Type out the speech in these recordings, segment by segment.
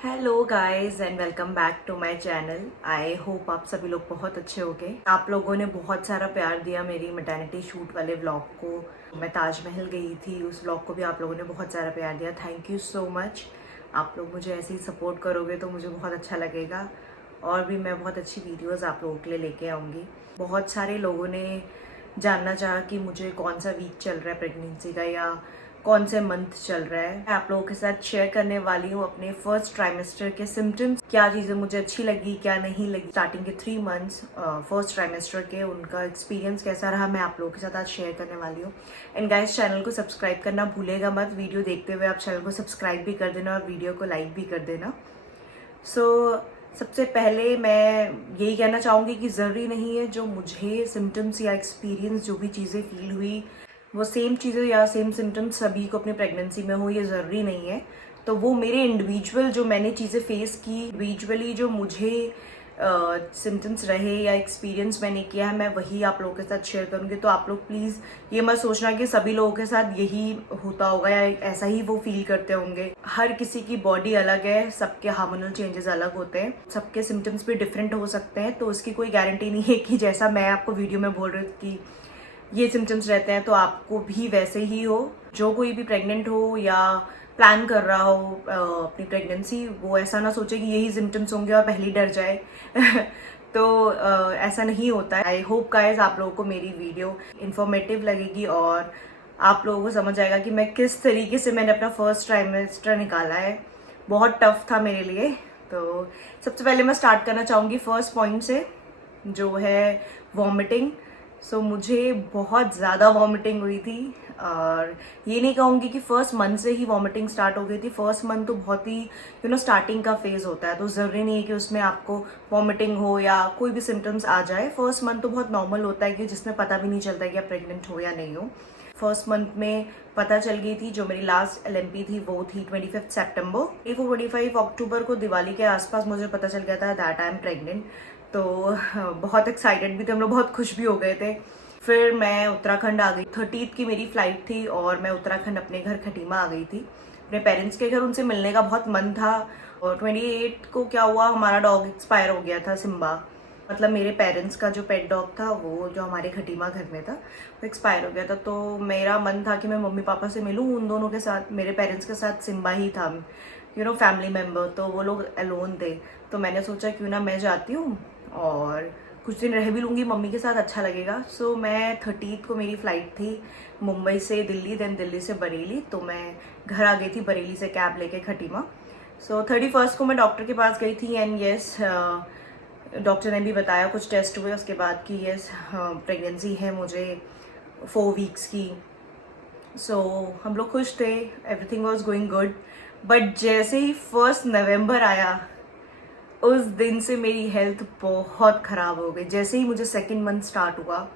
Hello guys and welcome back to my channel. I hope आप सभी लोग बहुत अच्छे होंगे। आप लोगों ने बहुत सारा प्यार दिया मेरी मैटरनिटी शूट वाले व्लॉग को। मैं ताजमहल गई थी, उस व्लॉग को भी आप लोगों ने बहुत सारा प्यार दिया। Thank you so much. आप लोग मुझे ऐसे ही सपोर्ट करोगे तो मुझे बहुत अच्छा लगेगा और भी मैं बहुत अच्छी वीडियोज़ आप लोगों के लिए लेके आऊँगी। बहुत सारे लोगों ने जानना चाहा कि मुझे कौन सा वीक चल रहा है प्रेगनेंसी का या कौन से मंथ चल रहा है। मैं आप लोगों के साथ शेयर करने वाली हूँ अपने फर्स्ट ट्राइमेस्टर के सिम्टम्स, क्या चीज़ें मुझे अच्छी लगी क्या नहीं लगी। स्टार्टिंग के 3 मंथ्स फर्स्ट ट्राइमेस्टर के उनका एक्सपीरियंस कैसा रहा, मैं आप लोगों के साथ आज शेयर करने वाली हूँ। एंड गाइस, चैनल को सब्सक्राइब करना भूलेगा मत। वीडियो देखते हुए आप चैनल को सब्सक्राइब भी कर देना और वीडियो को लाइक भी कर देना। सबसे पहले मैं यही कहना चाहूँगी कि ज़रूरी नहीं है जो मुझे सिम्टम्स या एक्सपीरियंस जो भी चीज़ें फील हुई वो सेम चीज़ें या सेम सिम्टम्स सभी को अपनी प्रेगनेंसी में हो, ये ज़रूरी नहीं है। तो वो मेरे इंडिविजुअल जो मैंने चीज़ें फेस की, इंडिविजुअली जो मुझे सिम्टम्स रहे या एक्सपीरियंस मैंने किया है, मैं वही आप लोगों के साथ शेयर करूँगी। तो आप लोग प्लीज़ ये मत सोचना कि सभी लोगों के साथ यही होता होगा या ऐसा ही वो फील करते होंगे। हर किसी की बॉडी अलग है, सबके हार्मोनल चेंजेस अलग होते हैं, सबके सिम्टम्स भी डिफरेंट हो सकते हैं। तो उसकी कोई गारंटी नहीं है कि जैसा मैं आपको वीडियो में बोल रही हूँ कि ये सिम्टम्स रहते हैं तो आपको भी वैसे ही हो। जो कोई भी प्रेग्नेंट हो या प्लान कर रहा हो अपनी प्रेगनेंसी, वो ऐसा ना सोचे कि यही सिम्टम्स होंगे और पहले डर जाए तो ऐसा नहीं होता है। आई होप गाइस आप लोगों को मेरी वीडियो इन्फॉर्मेटिव लगेगी और आप लोगों को समझ आएगा कि मैं किस तरीके से मैंने अपना फर्स्ट ट्राइमेस्टर निकाला है। बहुत टफ था मेरे लिए। तो सबसे पहले मैं स्टार्ट करना चाहूँगी फर्स्ट पॉइंट से, जो है वॉमिटिंग। मुझे बहुत ज़्यादा वॉमिटिंग हुई थी और ये नहीं कहूँगी कि फर्स्ट मंथ से ही वॉमिटिंग स्टार्ट हो गई थी। फर्स्ट मंथ तो बहुत ही स्टार्टिंग का फेज़ होता है, तो ज़रूरी नहीं है कि उसमें आपको वॉमिटिंग हो या कोई भी सिम्टम्स आ जाए। फर्स्ट मंथ तो बहुत नॉर्मल होता है कि जिसमें पता भी नहीं चलता है कि आप प्रेग्नेंट हो या नहीं हो। फर्स्ट मंथ में पता चल गई थी। जो मेरी लास्ट LMP थी वो थी 25 सितंबर। 25 अक्टूबर को दिवाली के आसपास मुझे पता चल गया था दैट आई एम प्रेग्नेंट। तो बहुत एक्साइटेड भी थे हम लोग, बहुत खुश भी हो गए थे। फिर मैं उत्तराखंड आ गई। 30 की मेरी फ्लाइट थी और मैं उत्तराखंड अपने घर खटीमा आ गई थी, अपने पेरेंट्स के घर। उनसे मिलने का बहुत मन था। और 28 को क्या हुआ, हमारा डॉग एक्सपायर हो गया था, सिम्बा। मतलब मेरे पेरेंट्स का जो पेट डॉग था वो जो हमारे खटीमा घर में था वो एक्सपायर हो गया था। तो मेरा मन था कि मैं मम्मी पापा से मिलूँ उन दोनों के साथ। मेरे पेरेंट्स के साथ सिम्बा ही था, फैमिली मेम्बर, तो वो लोग अलोन थे। तो मैंने सोचा क्यों ना मैं जाती हूँ और कुछ दिन रह भी लूँगी मम्मी के साथ, अच्छा लगेगा। मैं 30 को मेरी फ़्लाइट थी मुंबई से दिल्ली, देन दिल्ली से बरेली। तो मैं घर आ गई थी बरेली से कैब लेके खटीमा। 31 को मैं डॉक्टर के पास गई थी एंड यस, डॉक्टर ने भी बताया, कुछ टेस्ट हुए उसके बाद कि यस प्रेगनेंसी है मुझे 4 वीक्स की। हम लोग खुश थे, everything was going good. But जैसे ही 1 नवंबर आया, उस दिन से मेरी हेल्थ बहुत ख़राब हो गई। जैसे ही मुझे सेकेंड मंथ स्टार्ट हुआ,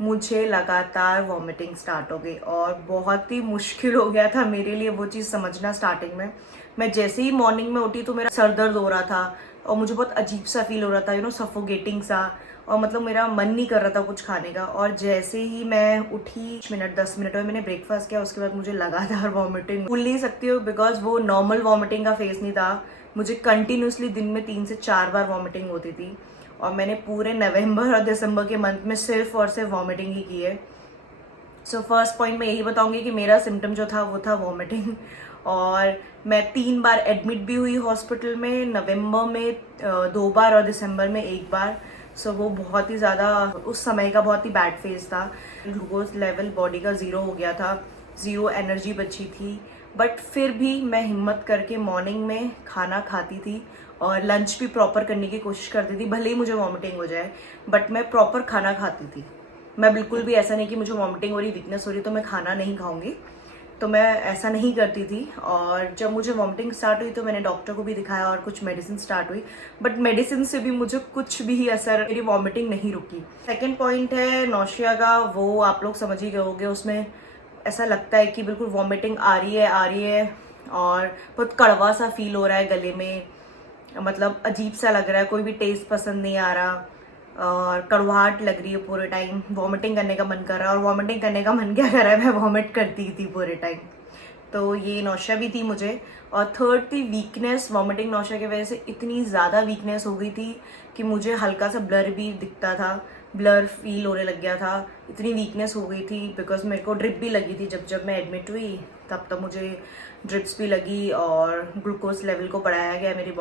मुझे लगातार वॉमिटिंग स्टार्ट हो गई और बहुत ही मुश्किल हो गया था मेरे लिए वो चीज़ समझना स्टार्टिंग में। मैं जैसे ही मॉर्निंग में उठी तो मेरा सर दर्द हो रहा था और मुझे बहुत अजीब सा फील हो रहा था, सफोकेटिंग सा। और मतलब मेरा मन नहीं कर रहा था कुछ खाने का। और जैसे ही मैं उठी 10 मिनट में मैंने ब्रेकफास्ट किया, उसके बाद मुझे लगातार वॉमिटिंग। भूल नहीं सकती हो बिकॉज वो नॉर्मल वॉमिटिंग का फेस नहीं था। मुझे कंटिन्यूसली दिन में 3 से 4 बार वॉमिटिंग होती थी और मैंने पूरे नवंबर और दिसंबर के मंथ में सिर्फ और सिर्फ वॉमिटिंग ही की है। फर्स्ट पॉइंट मैं यही बताऊंगी कि मेरा सिम्टम जो था वो था वॉमिटिंग। और मैं 3 बार एडमिट भी हुई हॉस्पिटल में, नवंबर में 2 बार और दिसंबर में 1 बार। वो बहुत ही ज़्यादा उस समय का बहुत ही बैड फेज था। ग्लूकोज लेवल बॉडी का 0 हो गया था, 0 एनर्जी बची थी। बट फिर भी मैं हिम्मत करके मॉर्निंग में खाना खाती थी और लंच भी प्रॉपर करने की कोशिश करती थी। भले ही मुझे वॉमिटिंग हो जाए बट मैं प्रॉपर खाना खाती थी। मैं बिल्कुल भी ऐसा नहीं कि मुझे वॉमिटिंग हो रही, वीकनेस हो रही तो मैं खाना नहीं खाऊंगी, तो मैं ऐसा नहीं करती थी। और जब मुझे वॉमिटिंग स्टार्ट हुई तो मैंने डॉक्टर को भी दिखाया और कुछ मेडिसिन स्टार्ट हुई, बट मेडिसिन से भी मुझे कुछ भी असर, मेरी वॉमिटिंग नहीं रुकी। सेकेंड पॉइंट है नौशिया का, वो आप लोग समझ ही गए होंगे। उसमें ऐसा लगता है कि बिल्कुल वॉमिटिंग आ रही है और बहुत कड़वा सा फील हो रहा है गले में, मतलब अजीब सा लग रहा है, कोई भी टेस्ट पसंद नहीं आ रहा और कड़वाहट लग रही है पूरे टाइम। वॉमिटिंग करने का मन कर रहा है और वॉमिटिंग करने का मन क्या कर रहा है, मैं वॉमिट करती थी पूरे टाइम। तो ये नौशा भी थी मुझे। और थर्ड थी वीकनेस, वॉमिटिंग नौशा की वजह से इतनी ज़्यादा वीकनेस हो गई थी कि मुझे हल्का सा ब्लर भी दिखता था, ब्लर फील होने लग गया था, इतनी वीकनेस हो गई थी। बिकॉज मेरे को ड्रिप भी लगी थी, जब मैं एडमिट हुई तब मुझे ड्रिप्स भी लगी और ग्लूकोज लेवल को बढ़ाया गया मेरी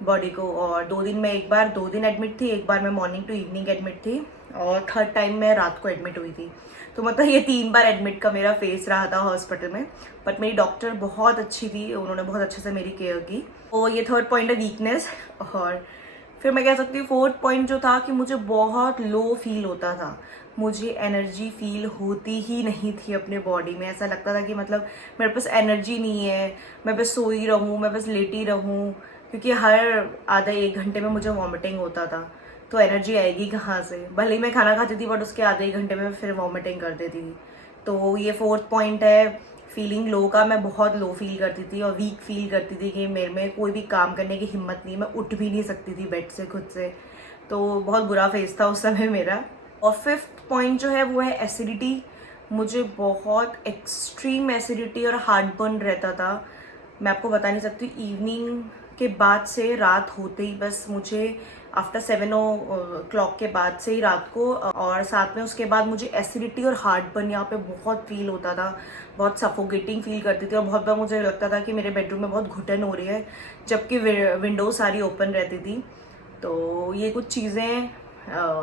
बॉडी को। और 2 दिन एडमिट थी, एक बार मैं मॉर्निंग टू इवनिंग एडमिट थी और थर्ड टाइम मैं रात को एडमिट हुई थी। तो मतलब ये 3 बार एडमिट का मेरा फेस रहा था हॉस्पिटल में। बट मेरी डॉक्टर बहुत अच्छी थी, उन्होंने बहुत अच्छे से मेरी केयर की। तो ये थर्ड पॉइंट है वीकनेस। और फिर मैं कह सकती हूँ फोर्थ पॉइंट जो था कि मुझे बहुत लो फील होता था, मुझे एनर्जी फील होती ही नहीं थी अपने बॉडी में। ऐसा लगता था कि मतलब मेरे पास एनर्जी नहीं है, मैं बस सोई रहूँ, मैं बस लेटी रहूँ, क्योंकि हर आधा 1 घंटे में मुझे वॉमिटिंग होता था। तो एनर्जी आएगी कहाँ से? भले ही मैं खाना खाती थी बट उसके आधे 1 घंटे में फिर वॉमिटिंग कर देती थी। तो ये फोर्थ पॉइंट है फीलिंग लो का। मैं बहुत लो फील करती थी और वीक फील करती थी कि मेरे में कोई भी काम करने की हिम्मत नहीं, मैं उठ भी नहीं सकती थी बेड से खुद से। तो बहुत बुरा फेस था उस समय मेरा। और फिफ्थ पॉइंट जो है वो है एसिडिटी। मुझे बहुत एक्सट्रीम एसिडिटी और हार्टबर्न रहता था। मैं आपको बता नहीं सकती, इवनिंग के बाद से रात होते ही बस मुझे आफ्टर 7 o'clock के बाद से ही रात को, और साथ में उसके बाद मुझे एसिडिटी और हार्टबर्न यहाँ पे बहुत फील होता था, बहुत सफोकेटिंग फील करती थी। और बहुत बार मुझे लगता था कि मेरे बेडरूम में बहुत घुटन हो रही है, जबकि विंडो सारी ओपन रहती थी। तो ये कुछ चीज़ें,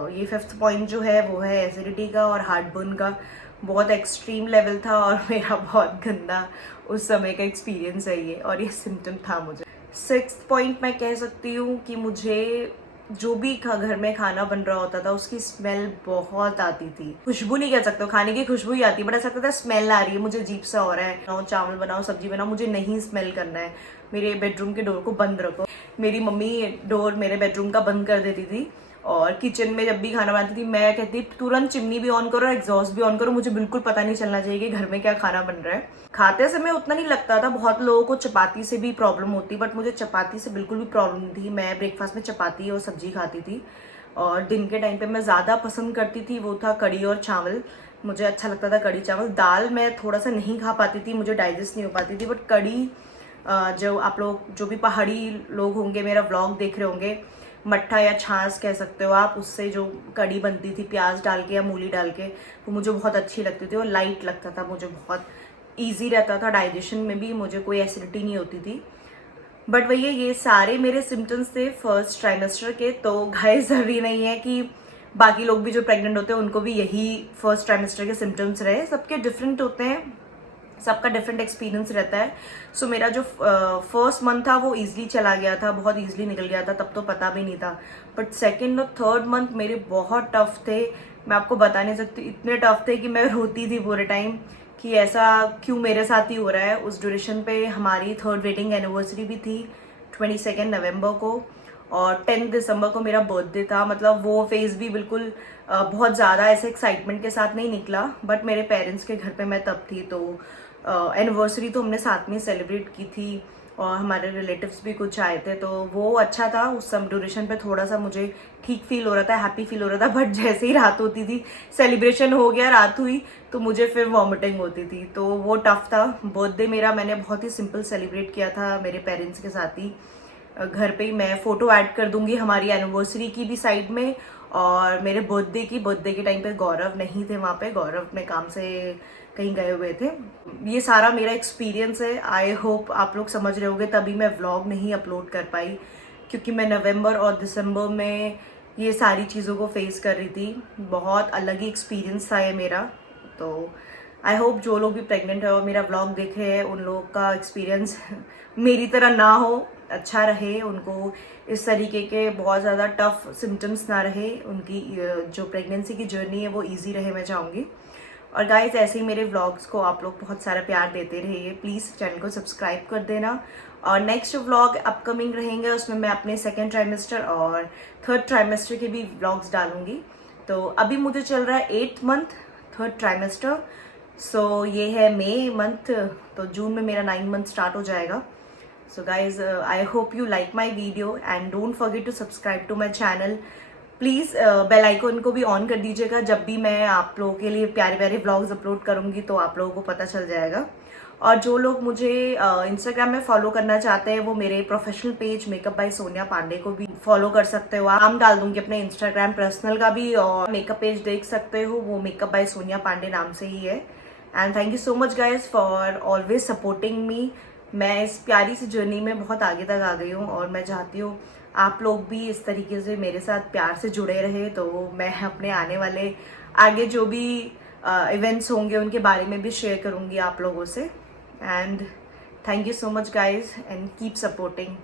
ये फिफ्थ पॉइंट जो है वो है एसिडिटी का और हार्टबर्न का। बहुत एक्सट्रीम लेवल था और मेरा बहुत गंदा उस समय का एक्सपीरियंस है ये, और ये सिम्टम था मुझे। सिक्स्थ पॉइंट मैं कह सकती हूँ कि मुझे जो भी घर में खाना बन रहा होता था उसकी स्मेल बहुत आती थी। खुशबू नहीं कह सकते, खाने की खुशबू ही आती, बट ऐसा लगता था स्मेल आ रही है, मुझे अजीब सा हो रहा है। बनाओ चावल बनाओ सब्जी बनाओ, मुझे नहीं स्मेल करना है, मेरे बेडरूम के डोर को बंद रखो। मेरी मम्मी डोर मेरे बेडरूम का बंद कर देती थी और किचन में जब भी खाना बनाती थी मैं कहती तुरंत चिमनी भी ऑन करो, एग्जॉस्ट भी ऑन करो, मुझे बिल्कुल पता नहीं चलना चाहिए कि घर में क्या खाना बन रहा है। खाते समय उतना नहीं लगता था, बहुत लोगों को चपाती से भी प्रॉब्लम होती, बट मुझे चपाती से बिल्कुल भी प्रॉब्लम नहीं थी। मैं ब्रेकफास्ट में चपाती और सब्जी खाती थी। और दिन के टाइम पे मैं ज़्यादा पसंद करती थी वो था कढ़ी और चावल। मुझे अच्छा लगता था कढ़ी चावल। दाल मैं थोड़ा सा नहीं खा पाती थी, मुझे डाइजेस्ट नहीं हो पाती थी, बट कढ़ी, जो आप लोग जो भी पहाड़ी लोग होंगे मेरा व्लॉग देख रहे होंगे, मट्ठा या छाछ कह सकते हो आप, उससे जो कढ़ी बनती थी प्याज डाल के या मूली डाल के, वो मुझे बहुत अच्छी लगती थी और लाइट लगता था, मुझे बहुत ईजी रहता था डाइजेशन में भी, मुझे कोई एसिडिटी नहीं होती थी। बट वही है, ये सारे मेरे सिम्टम्स थे फर्स्ट ट्राइमेस्टर के। तो गाइस ज़रूरी नहीं है कि बाकी लोग भी जो प्रेग्नेंट होते हैं उनको भी यही फर्स्ट ट्राइमेस्टर के सिम्टम्स रहे, सबके डिफरेंट होते हैं, सबका डिफरेंट एक्सपीरियंस रहता है। सो मेरा जो फर्स्ट मंथ था वो ईजिली चला गया था, बहुत ईजिली निकल गया था, तब तो पता भी नहीं था। बट सेकेंड और थर्ड मंथ मेरे बहुत टफ थे, मैं आपको बता नहीं सकती, इतने टफ थे कि मैं रोती थी पूरे टाइम कि ऐसा क्यों मेरे साथ ही हो रहा है। उस ड्यूरेशन पे हमारी 3rd वेडिंग एनिवर्सरी भी थी 22 नवंबर को, और 10 दिसंबर को मेरा बर्थडे था। मतलब वो फेज भी बिल्कुल बहुत ज़्यादा ऐसे एक्साइटमेंट के साथ नहीं निकला, बट मेरे पेरेंट्स के घर पे मैं तब थी, तो एनिवर्सरी तो हमने साथ में सेलिब्रेट की थी और हमारे रिलेटिव्स भी कुछ आए थे, तो वो अच्छा था। उस सम ड्यूरेशन पे थोड़ा सा मुझे ठीक फील हो रहा था, हैप्पी फील हो रहा था। बट जैसे ही रात होती थी, सेलिब्रेशन हो गया, रात हुई, तो मुझे फिर वॉमिटिंग होती थी, तो वो टफ था। बर्थडे मेरा मैंने बहुत ही सिंपल सेलिब्रेट किया था मेरे पेरेंट्स के साथ ही, घर पे ही। मैं फोटो ऐड कर दूंगी हमारी एनिवर्सरी की भी साइड में, और मेरे बर्थडे के टाइम पे गौरव नहीं थे वहाँ पे, गौरव में काम से कहीं गए हुए थे। ये सारा मेरा एक्सपीरियंस है, आई होप आप लोग समझ रहे होगे, तभी मैं व्लॉग नहीं अपलोड कर पाई, क्योंकि मैं नवंबर और दिसंबर में ये सारी चीज़ों को फेस कर रही थी। बहुत अलग ही एक्सपीरियंस था ये मेरा। तो आई होप जो लोग भी प्रेग्नेंट है और मेरा व्लॉग देख रहे हैं उन लोग का एक्सपीरियंस मेरी तरह ना हो, अच्छा रहे, उनको इस तरीके के बहुत ज़्यादा टफ सिम्टम्स ना रहे, उनकी जो प्रेगनेंसी की जर्नी है वो इजी रहे, मैं चाहूँगी। और गाइस ऐसे ही मेरे व्लॉग्स को आप लोग बहुत सारा प्यार देते रहिए, प्लीज़ चैनल को सब्सक्राइब कर देना। और नेक्स्ट व्लॉग अपकमिंग रहेंगे, उसमें मैं अपने 2nd ट्राइमेस्टर और 3rd ट्राइमेस्टर के भी व्लॉग्स डालूंगी। तो अभी मुझे चल रहा है 8th मंथ 3rd ट्राइमेस्टर, सो ये है मई मंथ, तो जून में मेरा 9 मंथ स्टार्ट हो जाएगा। So guys, I hope you like my video and don't forget to subscribe to my channel. Please bell icon को भी ऑन कर दीजिएगा, जब भी मैं आप लोगों के लिए प्यारे प्यारे व्लॉग्स अपलोड करूँगी तो आप लोगों को पता चल जाएगा। और जो लोग मुझे इंस्टाग्राम में फॉलो करना चाहते हैं वो मेरे professional page makeup by Sonia Pandey को भी फॉलो कर सकते हो। नाम डाल दूंगी अपने इंस्टाग्राम पर्सनल का भी, और मेकअप पेज देख सकते हो, वो मेकअप बाय सोनिया पांडे नाम से ही है। And thank you so much guys for always supporting me. मैं इस प्यारी सी जर्नी में बहुत आगे तक आ गई हूँ और मैं चाहती हूँ आप लोग भी इस तरीके से मेरे साथ प्यार से जुड़े रहे। तो मैं अपने आने वाले आगे जो भी इवेंट्स होंगे उनके बारे में भी शेयर करूँगी आप लोगों से। And thank you so much guys and keep supporting.